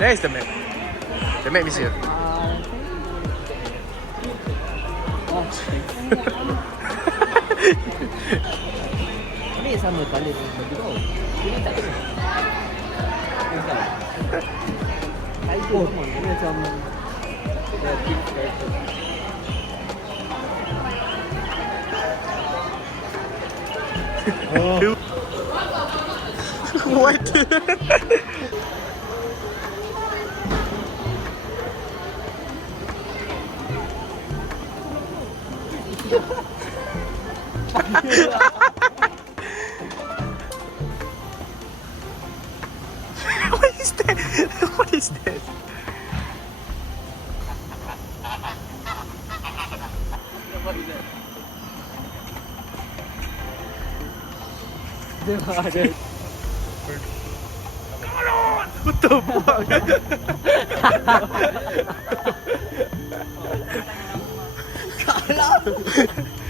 There is the map. The map is here. Ini sama colour baju kau. Ini tak kena. Oh, ini macam pink character. Oh. What? What is that? What is that? What is that? Ada. What the fuck?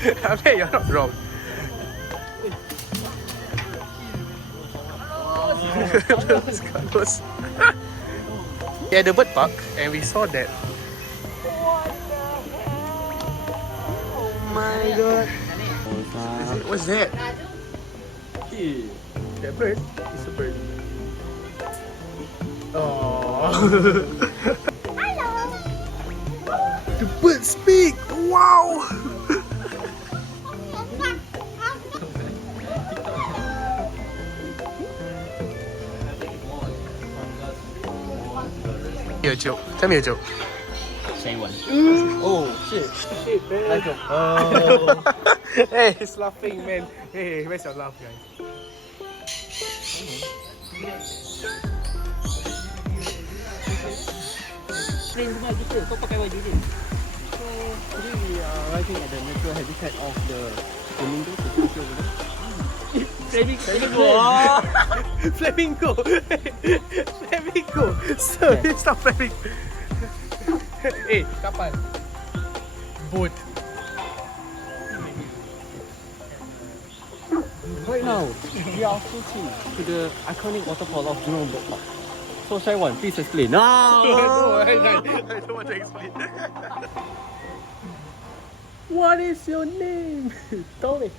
I mean, you're not wrong. Carlos. We had the bird park and we saw that. Oh my god. What's that? That bird? It's a bird. Oh. Hello. The bird speak. Wow. Your joke. Tell me a joke. Say one. Oh shit. Shit, man. Like a, Hey, he's laughing, man. Hey, where's your laugh, guys? Train semua kita. Kau pakai baju ni. So today we are arriving at the natural habitat of the flamingo. Flamingo. Flamingo. Flamingo. Sir, Yeah. it's not flamingo. Eh, kapal. Boat. Right now, we are approaching to the iconic waterfall of Jurong Bird Park. So Shaiwan, please explain. No, I don't want to explain. What is your name? Tell me.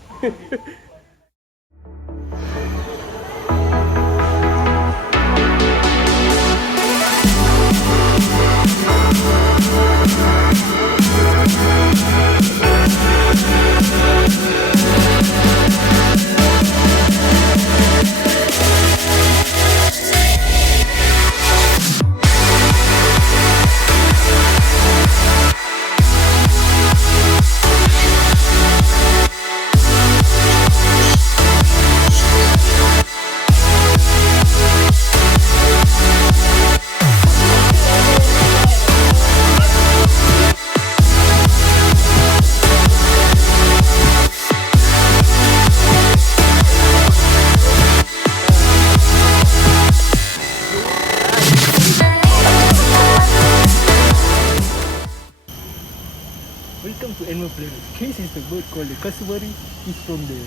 Welcome to Animal Planet. Case is the bird called the Kasubari. He's from the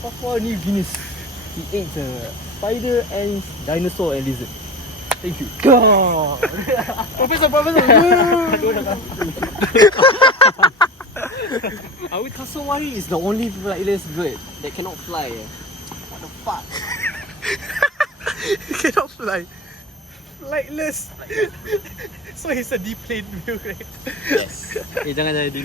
Papua New Guinea. He ate a spider, ants, dinosaur and lizard. Thank you. God. Professor. Our Kasubari is the only flightless bird that cannot fly. What the fuck? He cannot fly. Flightless. So he's a deplaned whale, right? Yes. Jangan jadi